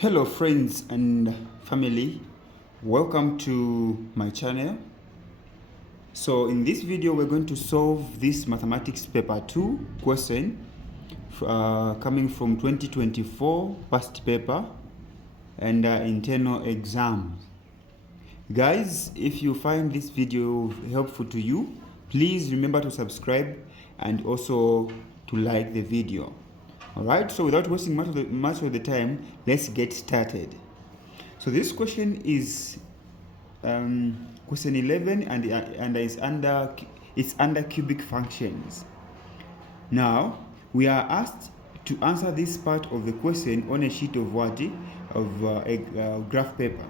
Hello friends and family, welcome to my channel. So in this video we're going to solve this mathematics paper 2 question coming from 2024 past paper and internal exams. Guys, if you find this video helpful to you, please remember to subscribe and also to like the video. Alright, so without wasting much of the time, let's get started. So this question is question 11 and it's under cubic functions. Now we are asked to answer this part of the question on a sheet of what? Of a graph paper.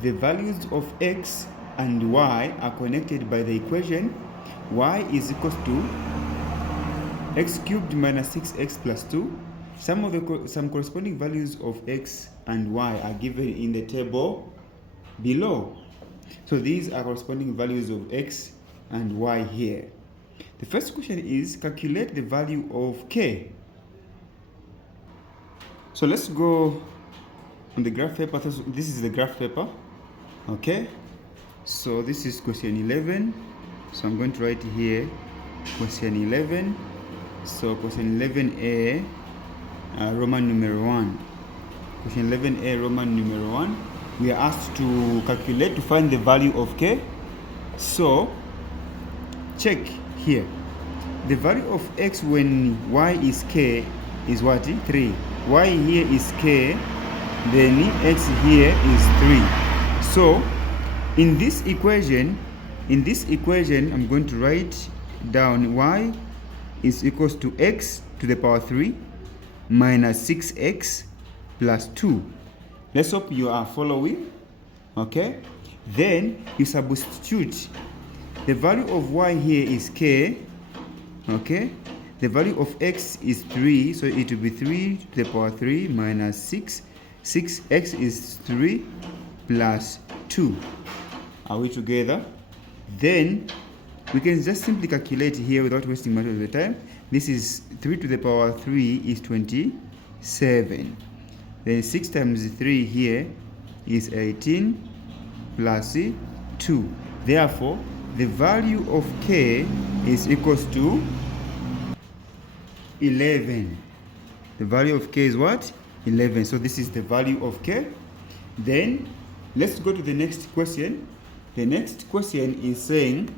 The values of x and y are connected by the equation y is equals to x cubed minus 6x plus 2. Some corresponding values of x and y are given in the table below. So these are corresponding values of x and y here. The first question is calculate the value of k. So let's go on the graph paper. This is the graph paper. Okay. So this is question 11. So I'm going to write here question 11. So question 11a, Roman numeral 1. Question 11a, Roman numeral 1. We are asked to calculate, to find the value of k. So check here. The value of x when y is k is what? 3. Y here is k, then x here is 3. So in this equation, I'm going to write down y is equals to x to the power 3 minus 6x plus 2. Let's hope you are following. Okay, then you substitute. The value of y here is k. Okay, the value of x is 3, so it will be 3 to the power 3 minus 6. 6x is 3 plus 2. Are we together? Then we can just simply calculate here without wasting much of the time. This is 3 to the power 3 is 27. Then 6 times 3 here is 18 plus 2. Therefore, the value of k is equals to 11. The value of k is what? 11. So this is the value of k. Then let's go to the next question. The next question is saying,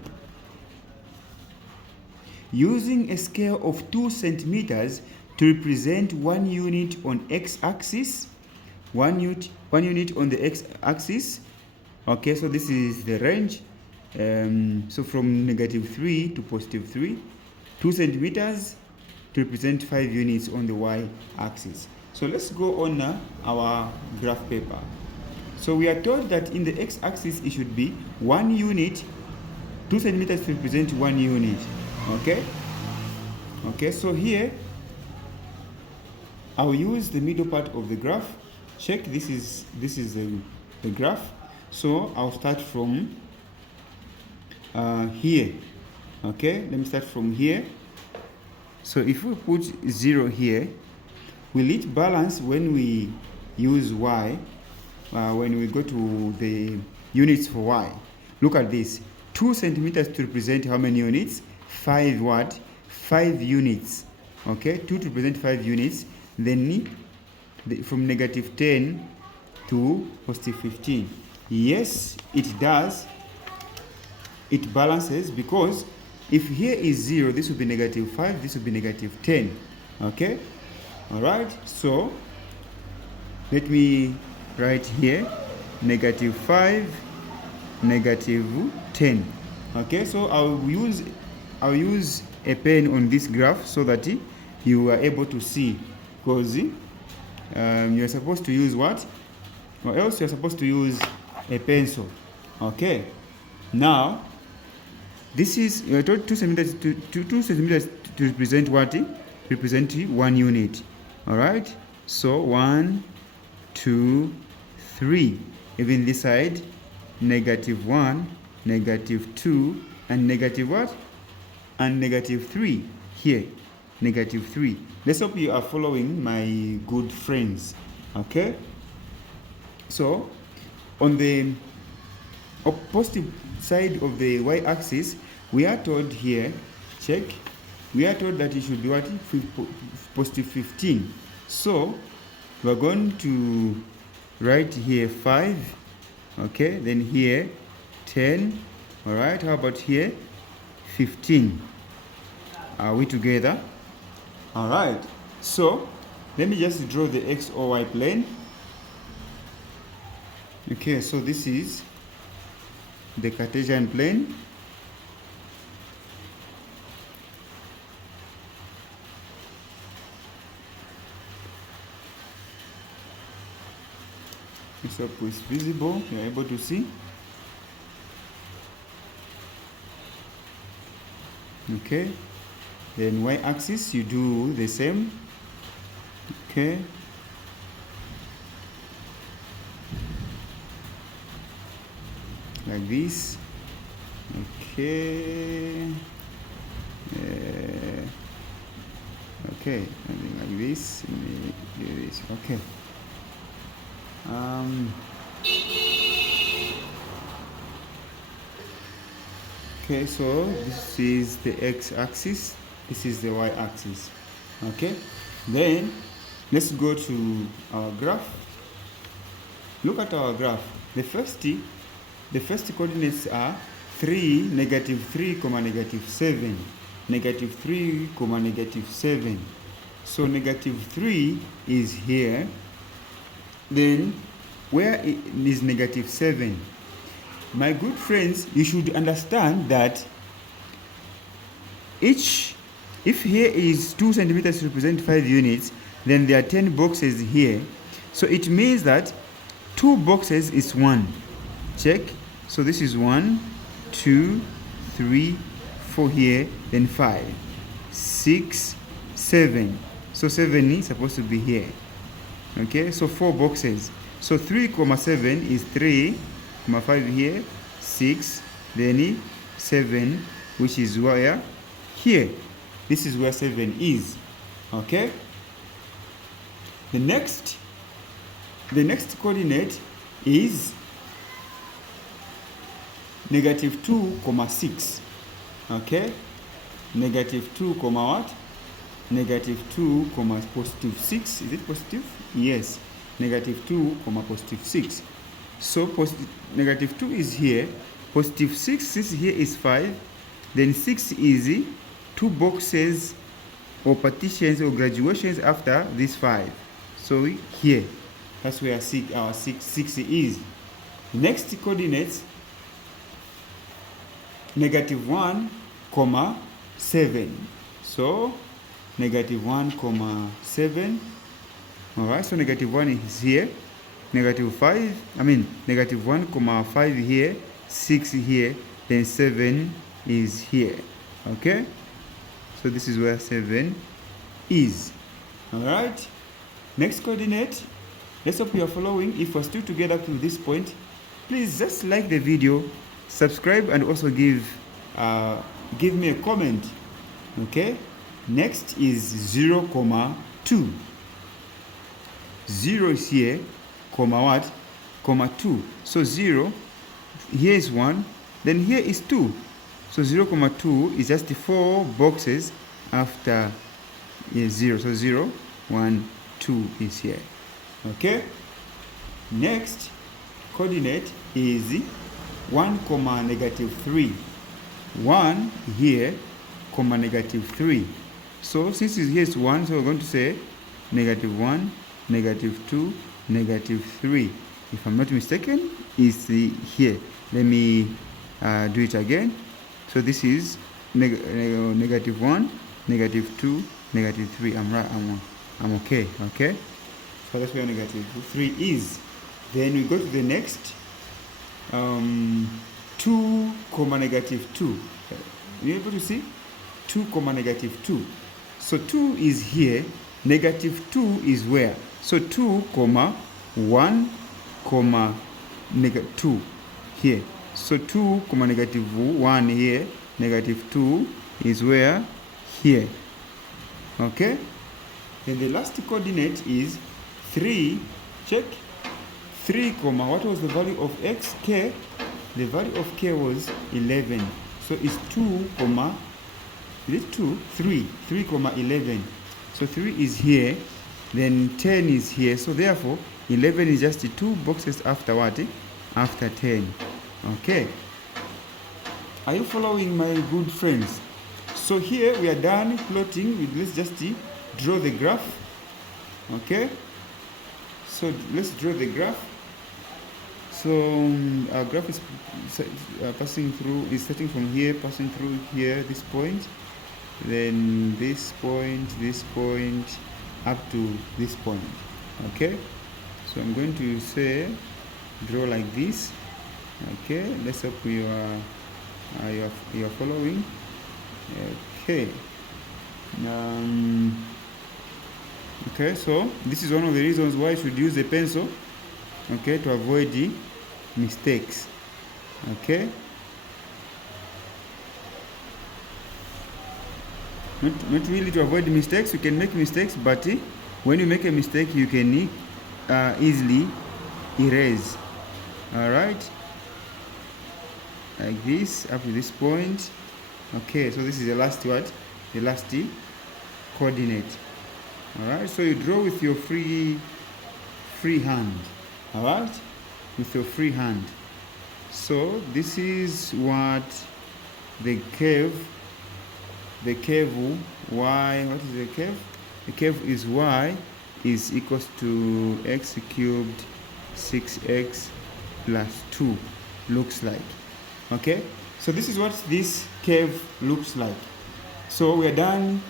using a scale of 2 centimeters to represent 1 unit on x-axis, 1 unit on the x-axis. Okay, so this is the range. So from -3 to +3, 2 centimeters to represent 5 units on the y-axis. So let's go on our graph paper. So we are told that in the x-axis it should be 1 unit, 2 centimeters to represent 1 unit. Okay, so here I'll use the middle part of the graph. Check, this is the graph. So I'll start from here. Okay, let me start from here. So if we put 0 here, will it balance when we use y? When we go to the units for y, look at this. 2 centimeters to represent how many units? 5 what? 5 units. Okay, 2 to represent 5 units. Then from -10 to +15. Yes, it does. It balances, because if here is 0, this will be -5, this will be -10. Okay, all right. So let me write here -5, -10. Okay, so I'll use a pen on this graph so that you are able to see, because you're supposed to use what? Or else you're supposed to use a pencil. Okay, now this is, you're told 2 centimeters to represent what? Represent 1 unit. All right, so 1, 2, 3. Even this side, -1, -2, and negative what? And -3 here, -3. Let's hope you are following, my good friends. Okay, so on the opposite side of the y-axis, we are told here, check, we are told that it should be what? Positive 15. So we are going to write here 5, okay, then here 10. All right, how about here 15? Are we together? All right, so let me just draw the x or y plane. Okay, so this is the Cartesian plane. This up is visible, you're able to see. Okay, then y-axis you do the same. Okay, like this. Okay, okay, something like this. Okay. Okay, so this is the x-axis, this is the y-axis. Okay, then let's go to our graph. Look at our graph. The first coordinates are 3, -3, -7, -3, -7. So -3 is here. Then where is -7? My good friends, you should understand that if here is 2 centimeters represent 5 units, then there are 10 boxes here. So it means that 2 boxes is 1. Check. So this is 1, 2, 3, 4 here, then 5, 6, 7. So 7 is supposed to be here. Okay, so 4 boxes. So 3, 7 is 3, 5 here, 6, then 7, which is where? Here. This is where 7 is. Okay? The next coordinate is -2, 6. Okay? -2, what? -2, positive 6. Is it positive? Yes. -2, positive 6. So -2 is here. Positive 6, since here is 5, then 6 is 2 boxes or partitions or graduations after this 5. So here, that's where our 6 is. Next coordinates, -1, 7. So -1, 7. All right, so -1 is here. -5, -1, 5 here, 6 here, then 7 is here. Okay, so this is where 7 is. All right, next coordinate. Let's hope you are following. If we're still together to this point, please just like the video, subscribe, and also give me a comment. Okay, next is 0, 2. 0 is here, what? 2. So 0, here is 1, then here is 2. So 0, 2 is just 4 boxes after 0. So 0, 1, 2 is here. Okay? Next coordinate is 1, -3. 1 here, -3. So since here is 1, so we're going to say -1, -2, -3. If I'm not mistaken, is here. Let me do it again. So this is -1, -2, -3. I'm right. I'm okay. Okay. So that's where -3 is. Then we go to the next. 2, -2. You able to see? 2, -2. So 2 is here. -2 is where? So 2, 1, 2 here. So 2, -1 here. -2 is where? Here. Okay. And the last coordinate is 3, check. 3 comma, what was the value of x? K. The value of k was 11. So it's 2 comma, is it 2? 3. 3 comma 11. So 3 is here, then 10 is here. So therefore, 11 is just 2 boxes after what? After 10. Okay. Are you following, my good friends? So here we are done plotting. Let's just draw the graph. Okay. So let's draw the graph. So our graph is passing through, is starting from here, passing through here, this point, then this point, up to this point. Okay. So I'm going to say draw like this. Okay. Let's hope you are following. Okay. Okay. So this is one of the reasons why you should use a pencil. Okay, to avoid the mistakes. Okay, not really to avoid mistakes. You can make mistakes, but when you make a mistake, you can easily erase. All right, like this up to this point. Okay, so this is the last word, the last coordinate. All right, so you draw with your free hand. All right, with your free hand. So this is what the curve y, what is the curve? The curve is y is equals to x cubed 6x plus 2 looks like. Okay, so this is what this curve looks like. So we are done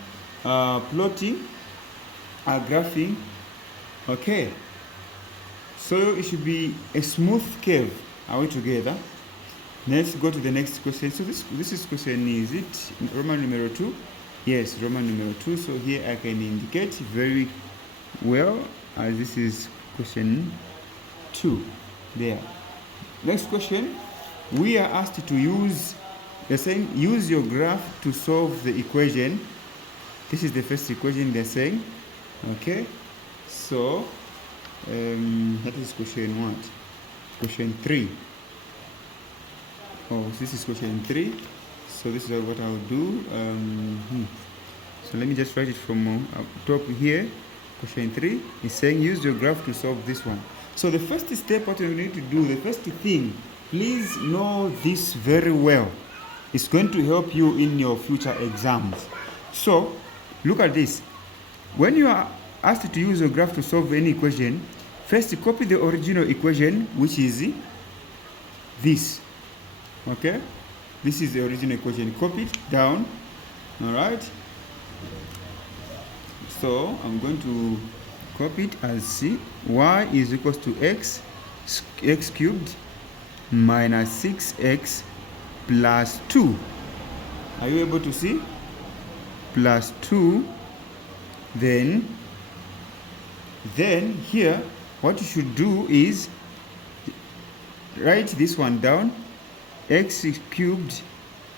plotting, graphing. Okay, so it should be a smooth curve. Are we together? Let's go to the next question. So this is question, is it Roman numeral 2? Yes, Roman numeral 2. So here I can indicate very well as this is question 2 there. Next question, we are asked to use, they're saying use your graph to solve the equation. This is the first equation they're saying. Okay, so that is question what? Question 3. Oh, this is question 3. So this is what I'll do. So let me just write it from top here. Question 3 is saying use your graph to solve this one. So the first step, what you need to do, the first thing, please know this very well. It's going to help you in your future exams. So look at this. When you are asked to use a graph to solve any equation, first copy the original equation, which is this. Okay, this is the original equation. Copy it down. All right, so I'm going to copy it as C. Y is equals to x cubed minus 6x plus 2. Are you able to see? Plus 2. Then here what you should do is write this one down. X cubed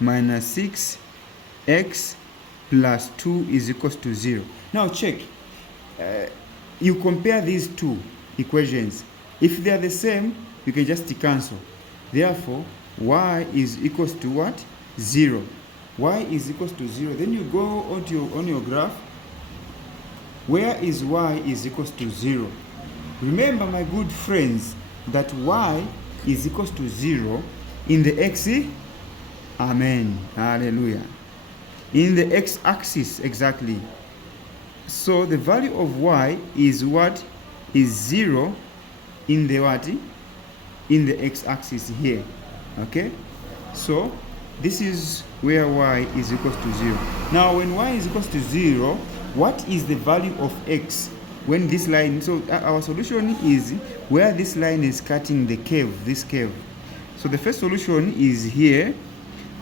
minus 6x plus 2 is equals to 0. Now check. You compare these two equations. If they are the same, you can just cancel. Therefore, y is equals to what? 0. Y is equals to 0. Then you go on your graph. Where is y is equals to 0? Remember, my good friends, that y is equals to 0 in the x, amen, hallelujah, in the x-axis, exactly. So the value of y is what? Is 0 in the what? In the x-axis here. Okay, so this is where y is equals to 0. Now when y is equals to 0, what is the value of x when this line? So our solution is where this line is cutting the curve, this curve. So the first solution is here,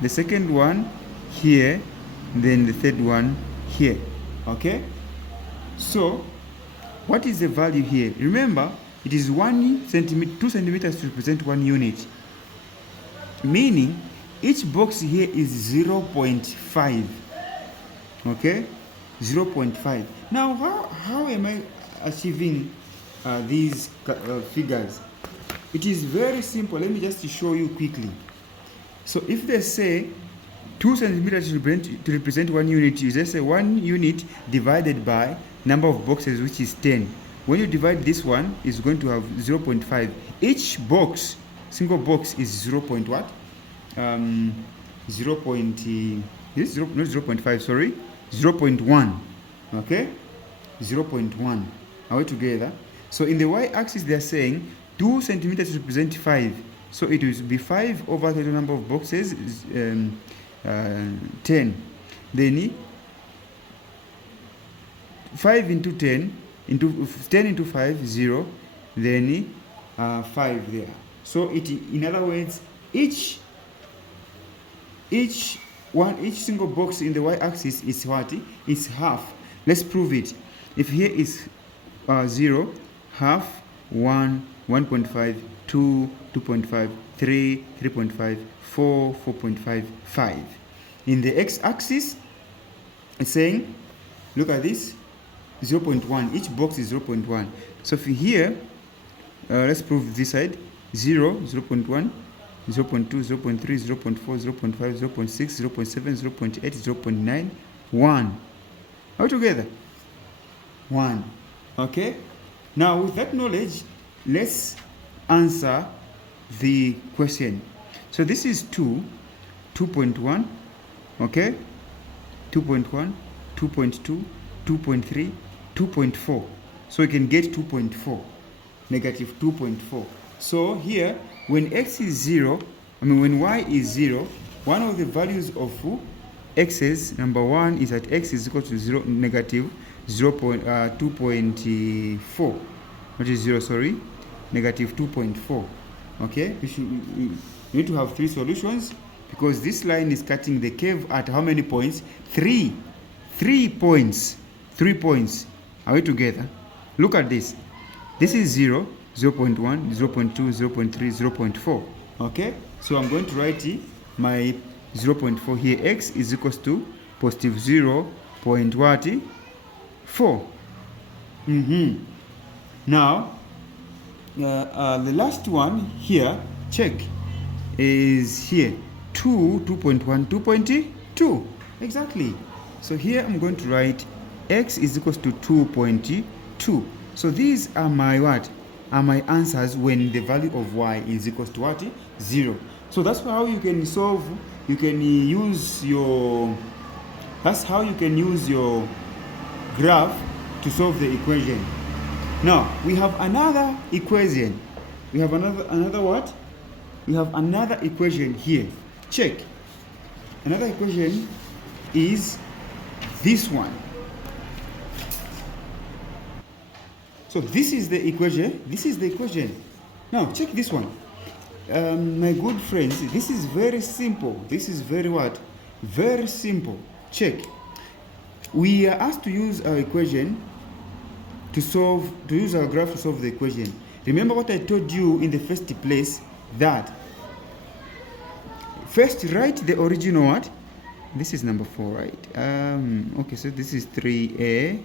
the second one here, then the third one here. Okay, so what is the value here? Remember, it is 1 centimeter, 2 centimeters to represent 1 unit, meaning each box here is 0.5. okay, 0.5. Now how am I achieving these figures. It is very simple. Let me just show you quickly. So if they say 2 centimeters to represent 1 unit, you just say 1 unit divided by number of boxes, which is 10. When you divide this one, it's going to have 0.5. Each box, single box, is 0. What? 0. This 0, not 0.5, sorry, 0.1. Okay, 0.1. Are we together? So in the y-axis, they are saying 2 centimeters represent 5. So it will be 5 over the number of boxes, 10. Then 5 into 10 into 10 into 5, 0. Then 5 there. So in other words, each single box in the y-axis is what? It's half. Let's prove it. If here is 0, half, 1, 1.5, 2, 2.5, 3, 3.5, 4, 4.5, 5. In the x-axis, it's saying, look at this, 0.1. Each box is 0.1. So if here, let's prove this side, 0, 0.1, 0.2, 0.3, 0.4, 0.5, 0.6, 0.7, 0.8, 0.9, 1. All together? 1. Okay? Now, with that knowledge, let's answer the question. So this is 2, 2.1, okay? 2.1, 2.2, 2.3, 2.4. So you can get 2.4, negative 2.4. So here, when x is 0, when y is 0, one of the values of x's, number 1 is that x is equal to 0, negative 2.4. What is 0, sorry? Negative 2.4. Okay? You need to have 3 solutions because this line is cutting the curve at how many points? 3. 3 points. 3 points. Are we together? Look at this. This is 0, 0.1, 0.2, 0.3, 0.4. Okay? So I'm going to write my 0.4 here. X is equals to positive 0.4. Now, the last one here, check, is here. 2.1, 2.2. Exactly. So here I'm going to write x is equals to 2.2. So these are my what? Are my answers when the value of y is equals to what? 0. So that's how you can solve. You can use your. That's how you can use your graph to solve the equation. Now we have another equation. We have another what? We have another equation here. Check. Another equation is this one. So this is the equation. This is the equation. Now check this one. My good friends, this is very simple. This is very what? Very simple. Check. We are asked to use our equation to use our graph to solve the equation. Remember what I told you in the first place, that first write the original what? This is number 4, right? Okay, so this is 3a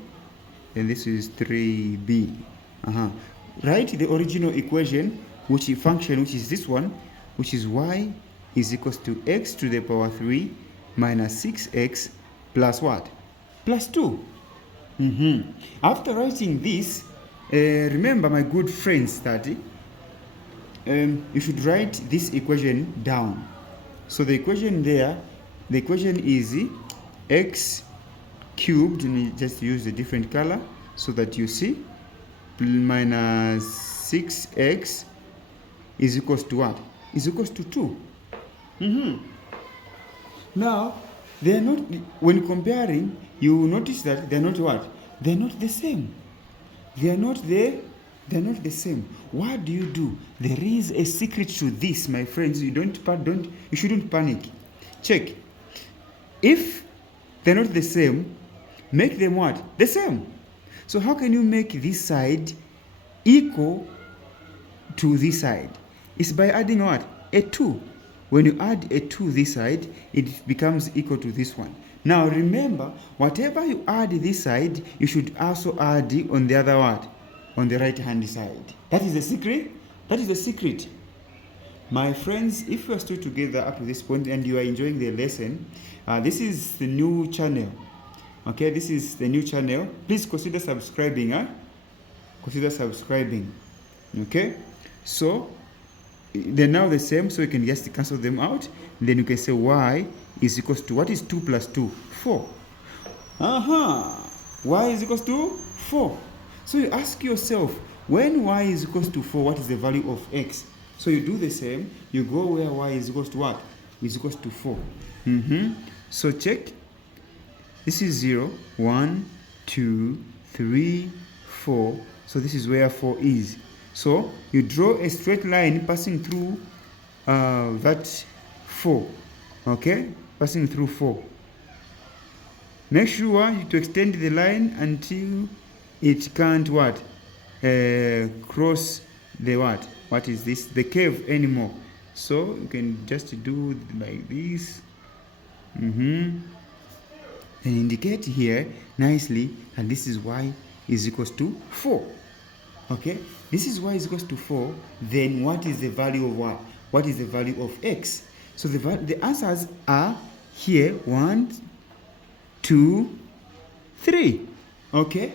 and this is 3b. Write the original equation, which is function, which is this one, which is y is equals to x to the power 3 minus 6x plus what? Plus 2. After writing this, remember my good friends that you should write this equation down. So the equation there, the equation is x cubed, let me just use a different color so that you see, minus 6x is equals to what? Is equals to 2. Now, they are not, when comparing, you will notice that they are not what? They are not the same. They are not the same. What do? There is a secret to this, my friends. You shouldn't panic. Check. If they're not the same, make them what? The same. So how can you make this side equal to this side? It's by adding what? A 2. When you add a 2 this side, it becomes equal to this one. Now remember, whatever you add this side, you should also add on the other what? on the right hand side. That is the secret. That is the secret. My friends, if you are still together up to this point and you are enjoying the lesson, this is the new channel. Okay, this is the new channel. Please consider subscribing. Consider subscribing. Okay, so they're now the same, so you can just cancel them out. Then you can say y is equals to, what is 2 plus 2? 4. Y is equals to 4. So you ask yourself, when y is equals to 4, what is the value of x? So you do the same. You go where y is equals to what? Is equals to 4. So check. This is 0, 1, 2, 3, 4. So this is where 4 is. So you draw a straight line passing through that 4. Okay? Passing through 4. Make sure to extend the line until it can't what? Cross the what? What is this? The curve anymore. So you can just do like this. And indicate here nicely, and this is y is equals to 4. Okay, this is y is equals to 4. Then what is the value of y? What is the value of x? So the answers are here 1, 2, 3. Okay.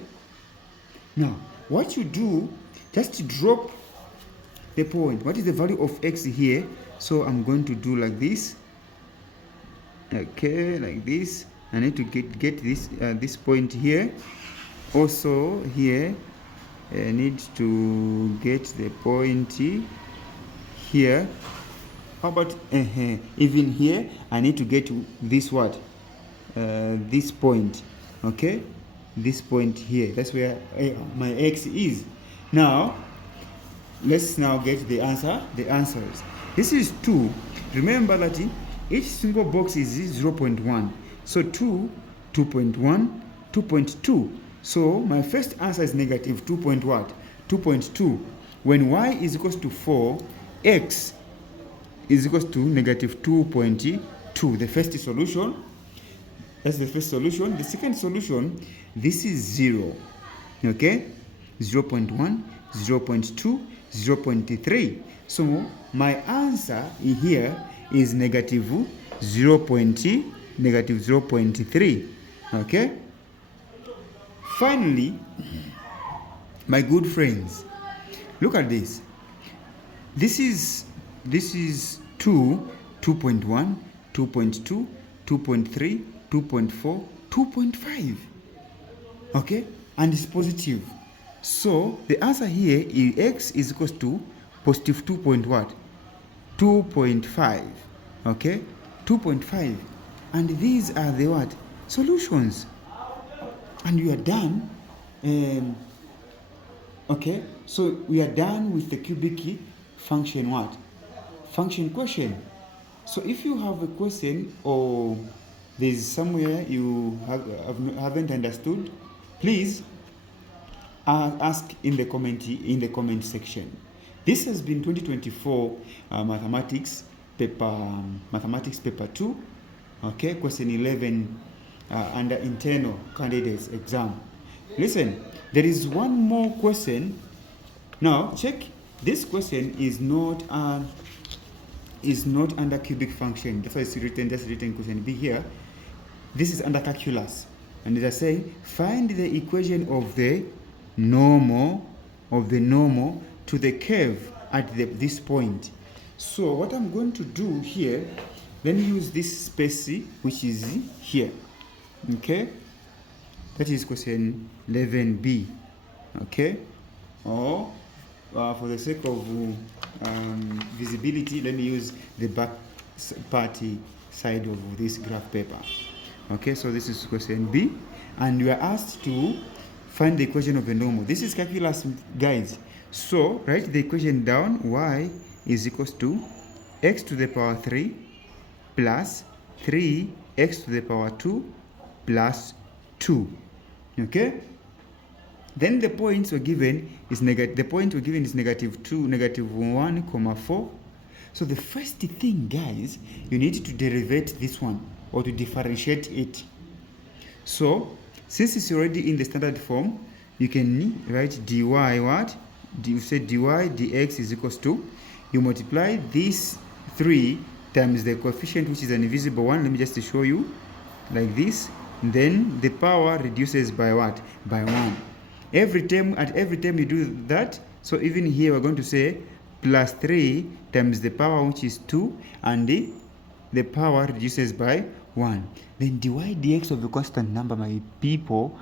Now what you do, just drop the point. What is the value of x here? So I'm going to do like this. Okay, like this. I need to get this point here. Also here, I need to get the point here. How about even here? I need to get this what? This point. Okay, this point here. That's where my x is. Now let's now get the answer. The answers. This is 2. Remember that each single box is 0.1. So 2, 2.1, 2.2. So my first answer is negative 2 point what? 2.2. When y is equals to 4, x is equals to negative 2.2. The first solution. That's the first solution. The second solution, this is 0. Okay? 0.1, 0.2, 0.3. So my answer here is negative 0.3. Okay? Finally, my good friends, look at this. This is 2, 2.1, 2.2, 2.3, 2.4, 2.5. Okay? And it's positive. So the answer here is x is equals to positive 2 point what? 2.5. Okay? 2.5. And these are the what? Solutions. And we are done. Okay? So we are done with the cubic function what? Function question. So if you have a question or there's somewhere you haven't understood, please ask in the comment section. This has been 2024 mathematics paper 2. Okay, question 11 under internal candidates exam. Listen, there is one more question. Now check. This question is not under cubic function. That's why it's written question B here. This is under calculus, and they are saying find the equation of the normal to the curve at this point. So what I'm going to do here, let me use this space which is here. Okay, that is question 11B. Okay, or for the sake of visibility, let me use the back party side of this graph paper. Okay, so this is question B, and we are asked to find the equation of the normal. This is calculus, guys. So write the equation down. Y is equals to x to the power 3 plus 3x to the power 2 plus 2. Okay, then the points were given is negative. The point were given is negative 2, negative 1, 4. So the first thing, guys, you need to derivate this one or to differentiate it. So since it's already in the standard form, you can write dy what? You say dy dx is equals to, you multiply this 3 times the coefficient which is an invisible one. Let me just show you like this. Then the power reduces by what? By 1. Every time you do that. So even here we're going to say plus 3 times the power which is 2, and the power reduces by 1. Then dy dx of a constant number, my people,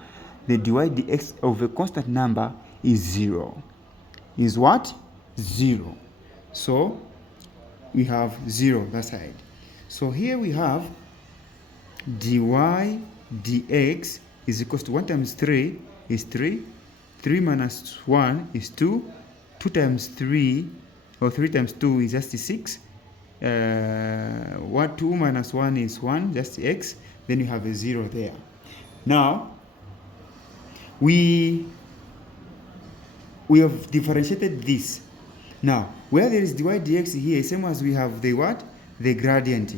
the dy dx of a constant number is 0. Is what? 0. So we have 0 that side. So here we have dy dx is equals to 1 times 3 is 3. 3 minus 1 is 2. 2 times 3, or 3 times 2 is just 6. 2 minus 1 is 1, just x. Then you have a 0 there. Now, we have differentiated this. Now, where there is dy dx here, same as we have the what? The gradient.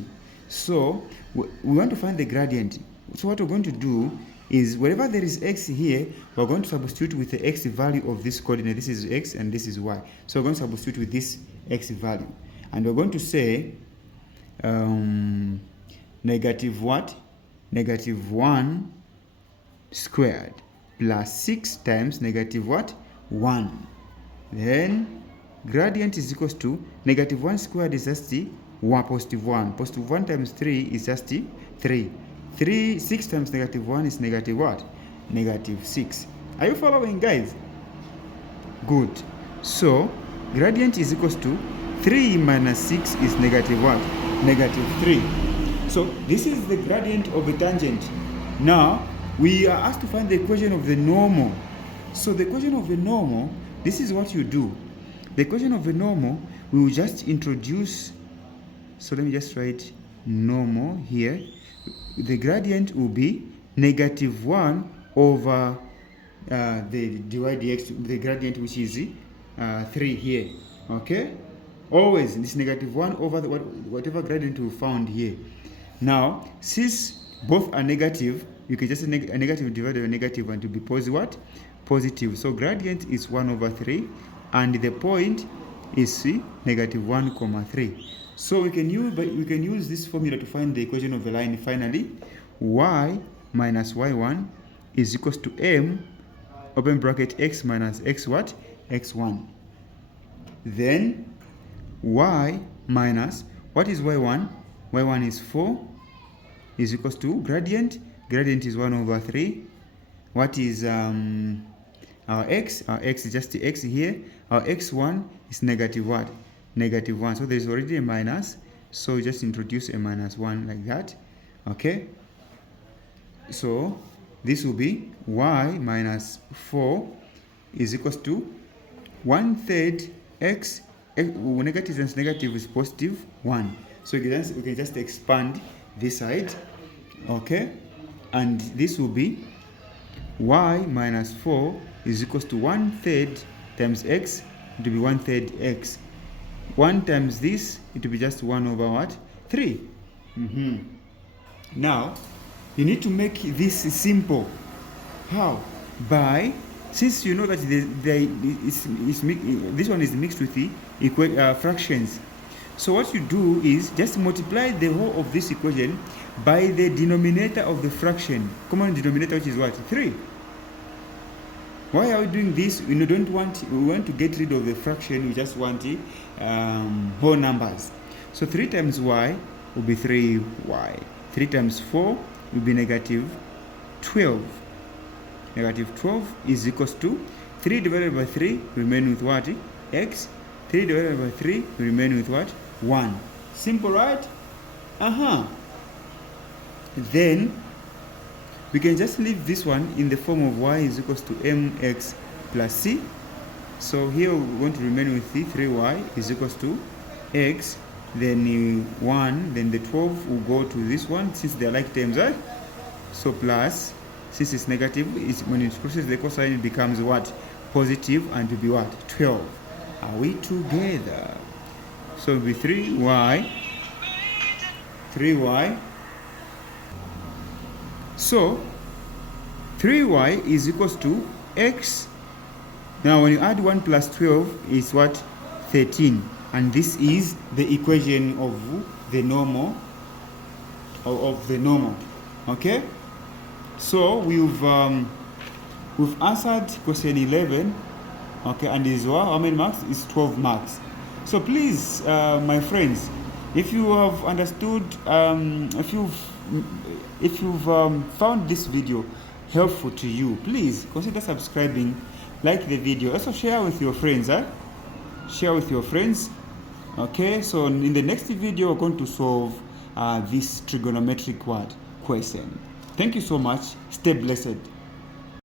So, we want to find the gradient. So what we're going to do is, wherever there is x here, we're going to substitute with the x value of this coordinate. This is x and this is y. So we're going to substitute with this x value. And we're going to say negative what? Negative 1 squared plus 6 times negative what? 1. Then gradient is equals to negative 1 squared is just 1, positive 1. Positive 1 times 3 is just 3. 6 times negative 1 is negative what? Negative 6. Are you following, guys? Good. So gradient is equals to 3 minus 6 is negative what? Negative 3. So this is the gradient of a tangent. Now we are asked to find the equation of the normal. So the equation of the normal, this is what you do. The equation of the normal, we will just introduce. So let me just write normal here. The gradient will be negative 1 over the dy dx, the gradient which is 3 here. Okay? Always this negative 1 over whatever gradient we found here. Now, since both are negative, you can just say a negative divided by negative and to be positive what? Positive. So gradient is 1 over 3 and the point is negative 1 comma 3. So we can use this formula to find the equation of the line. Finally, y minus y1 is equals to m open bracket x minus x what? X1. Then y minus, what is y1? Y1 is 4 is equals to gradient. Gradient is 1 over 3. What is our x? Our x is just the x here. Our x1 is negative what? Negative 1. So there is already a minus. So we just introduce a minus 1 like that. Okay. So this will be y minus 4 is equals to 1/3 x. Negative times negative is positive 1. So we can just expand this side. Okay. And this will be y minus 4 is equals to 1/3 times x. It will be 1/3 x. 1 times this, it will be just 1 over what? 3. Now, you need to make this simple. How? By, since you know that this one is mixed with the fractions. So what you do is just multiply the whole of this equation by the denominator of the fraction. Common denominator, which is what? 3. Why are we doing this? We want to get rid of the fraction. We just want the whole numbers. So 3 times y will be 3y. 3 times 4 will be negative 12. Negative 12 is equals to 3 divided by 3 remain with what? X. 3 divided by 3 remain with what? 1. Simple, right? Then we can just leave this one in the form of y is equals to mx plus c. So here we're going to remain with the 3y is equals to x, then 1, then the 12 will go to this one since they are like terms, right? So plus, since it's negative, when it crosses the cosine it becomes what? Positive, and to be what? 12. Are we together? So it will be 3y. So 3y is equals to x. Now when you add 1 plus 12 is what? 13. And this is the equation of the normal, okay? So we've answered question 11, okay, and is what? How many marks? Is 12 marks. So please, my friends, if you have understood, if you've found this video helpful to you, please consider subscribing, like the video, also share with your friends, share with your friends. Okay, so in the next video we're going to solve this trigonometric question. Thank you so much. Stay blessed.